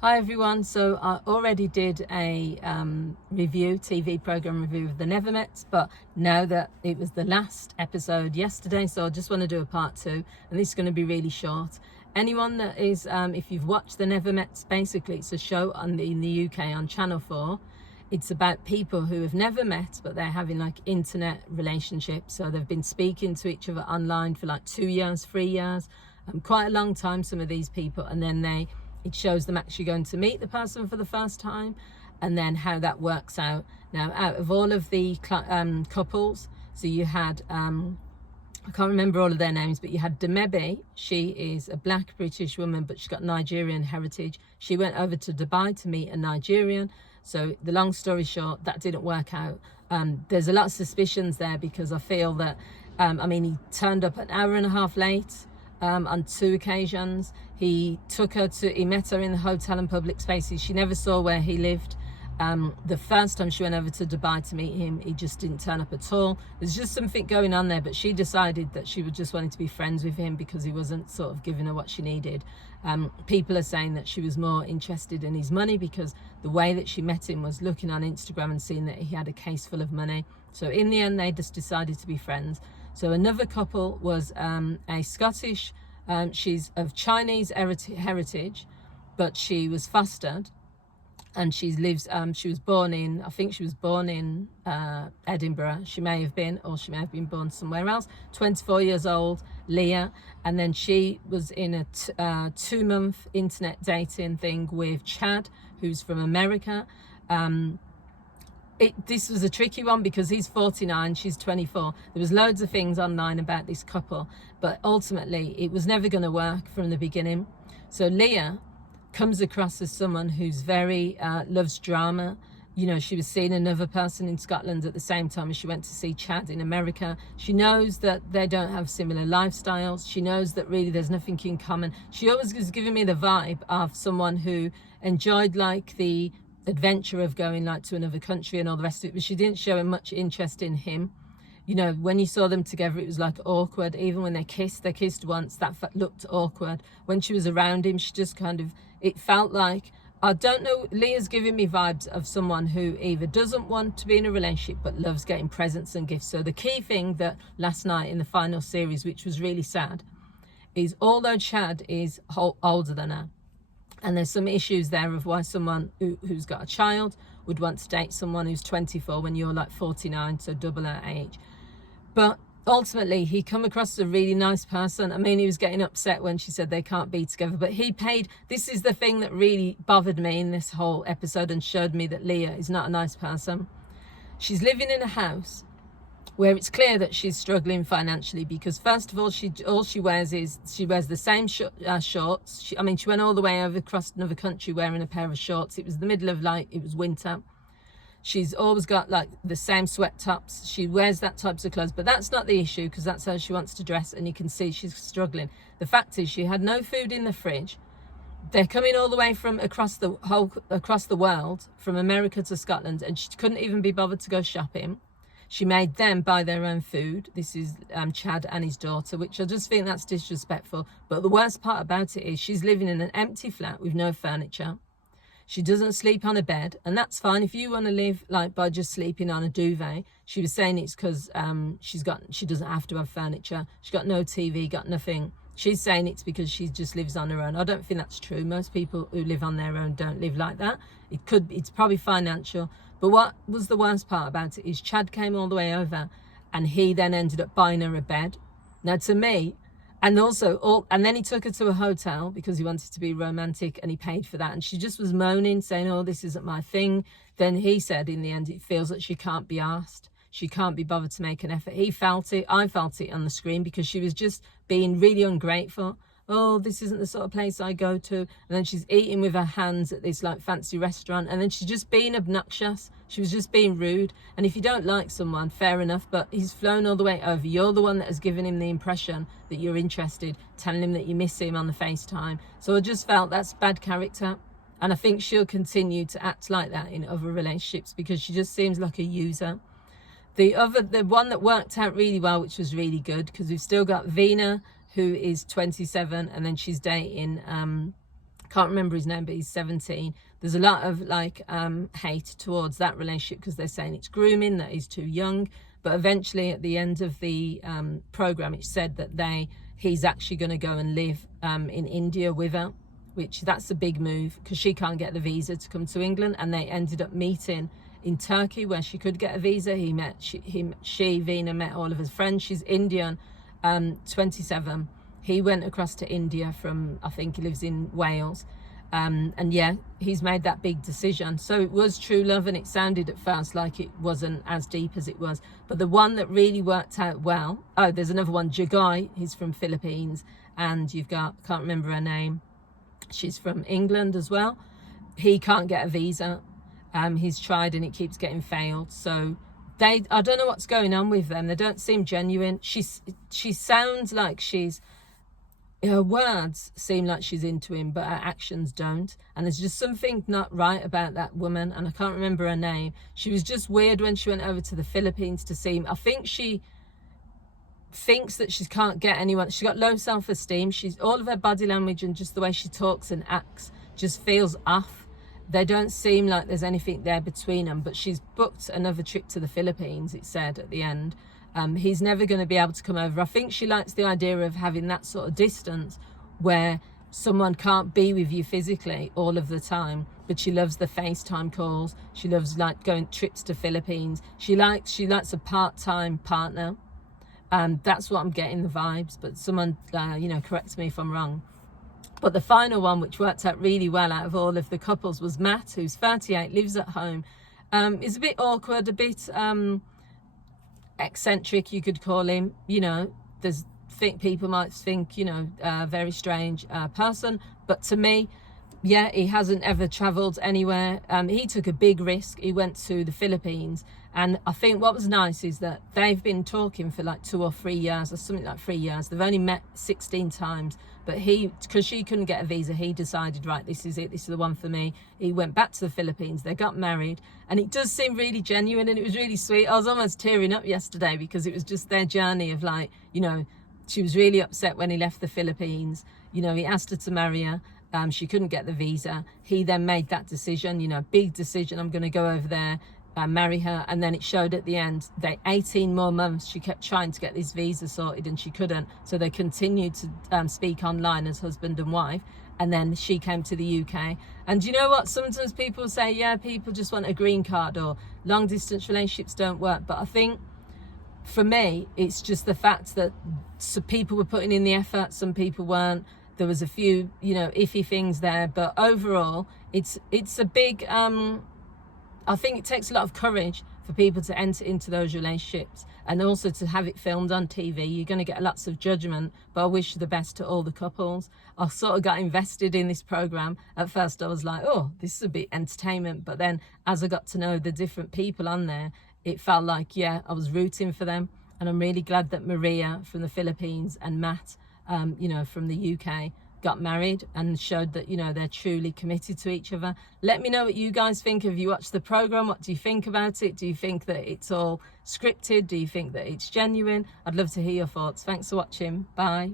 Hi everyone, so I already did a TV program review of the Nevermets, but now that it was the last episode yesterday, so I just want to do a part 2, and this is going to be really short. Anyone that is, if you've watched the Nevermets, basically it's a show in the UK on Channel 4. It's about people who have never met, but they're having like internet relationships. So they've been speaking to each other online for like 2 years, 3 years, quite a long time, some of these people, and then it shows them actually going to meet the person for the first time, and then how that works out. Now, out of all of the couples, so you had, I can't remember all of their names, but you had Demebe. She is a black British woman, but she's got Nigerian heritage. She went over to Dubai to meet a Nigerian. So the long story short, that didn't work out. There's a lot of suspicions there because I feel that, he turned up an hour and a half late. On 2 occasions. He met her in the hotel and public spaces. She never saw where he lived. The first time she went over to Dubai to meet him, he just didn't turn up at all. There's just something going on there, but she decided that she would just wanted to be friends with him because he wasn't sort of giving her what she needed. People are saying that she was more interested in his money because the way that she met him was looking on Instagram and seeing that he had a case full of money. So in the end, they just decided to be friends. So another couple was a Scottish, she's of Chinese heritage, but she was fostered, and she was born in, I think she was born in Edinburgh. She may have been, or she may have been born somewhere else. 24 years old, Leah, and then she was in a 2-month internet dating thing with Chad, who's from America. This was a tricky one because he's 49, she's 24. There was loads of things online about this couple, but ultimately it was never going to work from the beginning. So Leah comes across as someone who's very loves drama. You know, she was seeing another person in Scotland at the same time as she went to see Chad in America. She knows that they don't have similar lifestyles. She knows that really there's nothing in common. She always was giving me the vibe of someone who enjoyed like the adventure of going like to another country and all the rest of it, but she didn't show much interest in him. You know, when you saw them together, it was like awkward. Even when they kissed once, that looked awkward. When she was around him, she just kind of, it felt like, I don't know, Leah's giving me vibes of someone who either doesn't want to be in a relationship but loves getting presents and gifts. So the key thing that last night in the final series, which was really sad, is although Chad is older than her, and there's some issues there of why someone who's got a child would want to date someone who's 24 when you're like 49, so double her age. But ultimately, he come across as a really nice person. I mean, he was getting upset when she said they can't be together, but he paid. This is the thing that really bothered me in this whole episode and showed me that Leah is not a nice person. She's living in a house where it's clear that she's struggling financially because first of all, she wears the same shorts. She went all the way over across another country wearing a pair of shorts. It was the middle of it was winter. She's always got like the same sweat tops. She wears that types of clothes, but that's not the issue because that's how she wants to dress, and you can see she's struggling. The fact is she had no food in the fridge. They're coming all the way from across the world, from America to Scotland, and she couldn't even be bothered to go shopping. She made them buy their own food. This is Chad and his daughter, which I just think that's disrespectful. But the worst part about it is she's living in an empty flat with no furniture. She doesn't sleep on a bed, and that's fine if you want to live like by just sleeping on a duvet. She was saying it's because she doesn't have to have furniture. She's got no TV, got nothing. She's saying it's because she just lives on her own. I don't think that's true. Most people who live on their own don't live like that. It's probably financial. But what was the worst part about it is Chad came all the way over, and he then ended up buying her a bed. Now to me, and then he took her to a hotel because he wanted to be romantic, and he paid for that. And she just was moaning, saying, "Oh, this isn't my thing." Then he said, in the end, it feels that she can't be asked. She can't be bothered to make an effort. He felt it. I felt it on the screen because she was just being really ungrateful. Oh, this isn't the sort of place I go to. And then she's eating with her hands at this like fancy restaurant. And then she's just being obnoxious. She was just being rude. And if you don't like someone, fair enough, but he's flown all the way over. You're the one that has given him the impression that you're interested, telling him that you miss him on the FaceTime. So I just felt that's bad character. And I think she'll continue to act like that in other relationships because she just seems like a user. The one that worked out really well, which was really good, because we've still got Vina, who is 27, and then she's dating Can't remember his name, but he's 17. There's a lot of like hate towards that relationship because they're saying it's grooming, that he's too young. But eventually at the end of the program, it said that he's actually going to go and live in India with her, which that's a big move because she can't get the visa to come to England. And they ended up meeting in Turkey where she could get a visa. Vina met all of his friends. She's Indian, 27. He went across to India from, I think he lives in Wales. And yeah, he's made that big decision. So it was true love, and it sounded at first like it wasn't as deep as it was. But the one that really worked out well, oh, there's another one, Jagai, he's from Philippines, and you've got, can't remember her name, she's from England as well. He can't get a visa. He's tried and it keeps getting failed. So I don't know what's going on with them. They don't seem genuine. She sounds like her words seem like she's into him, but her actions don't. And there's just something not right about that woman, and I can't remember her name. She was just weird when she went over to the Philippines to see him. I think she thinks that she can't get anyone. She got low self-esteem. All of her body language and just the way she talks and acts just feels off. They don't seem like there's anything there between them, but she's booked another trip to the Philippines, it said at the end. He's never going to be able to come over. I think she likes the idea of having that sort of distance where someone can't be with you physically all of the time, but she loves the FaceTime calls. She loves like going trips to Philippines. She likes a part-time partner. That's what I'm getting the vibes, but someone correct me if I'm wrong. But the final one, which worked out really well out of all of the couples, was Matt, who's 38, lives at home. Is a bit awkward, a bit eccentric, you could call him. People might think, a very strange person. But to me, yeah, he hasn't ever travelled anywhere. He took a big risk. He went to the Philippines. And I think what was nice is that they've been talking for like 2 or 3 years, or something like 3 years. They've only met 16 times. But because she couldn't get a visa, he decided, right, this is it. This is the one for me. He went back to the Philippines. They got married. And it does seem really genuine, and it was really sweet. I was almost tearing up yesterday because it was just their journey of like, she was really upset when he left the Philippines. He asked her to marry her. She couldn't get the visa. He then made that decision, big decision. I'm going to go over there, marry her. And then it showed at the end, 18 more months, she kept trying to get this visa sorted and she couldn't. So they continued to speak online as husband and wife. And then she came to the UK. And you know what? Sometimes people say, yeah, people just want a green card or long distance relationships don't work. But I think for me, it's just the fact that some people were putting in the effort, some people weren't. There was a few, iffy things there. But overall, it's a big, I think it takes a lot of courage for people to enter into those relationships, and also to have it filmed on TV. You're going to get lots of judgment, but I wish the best to all the couples. I sort of got invested in this program. At first I was like, oh, this is a bit entertainment, but then as I got to know the different people on there, it felt like, yeah, I was rooting for them. And I'm really glad that Maria from the Philippines and Matt, from the UK, got married and showed that, they're truly committed to each other. Let me know what you guys think. Have you watched the program? What do you think about it? Do you think that it's all scripted? Do you think that it's genuine? I'd love to hear your thoughts. Thanks for watching. Bye.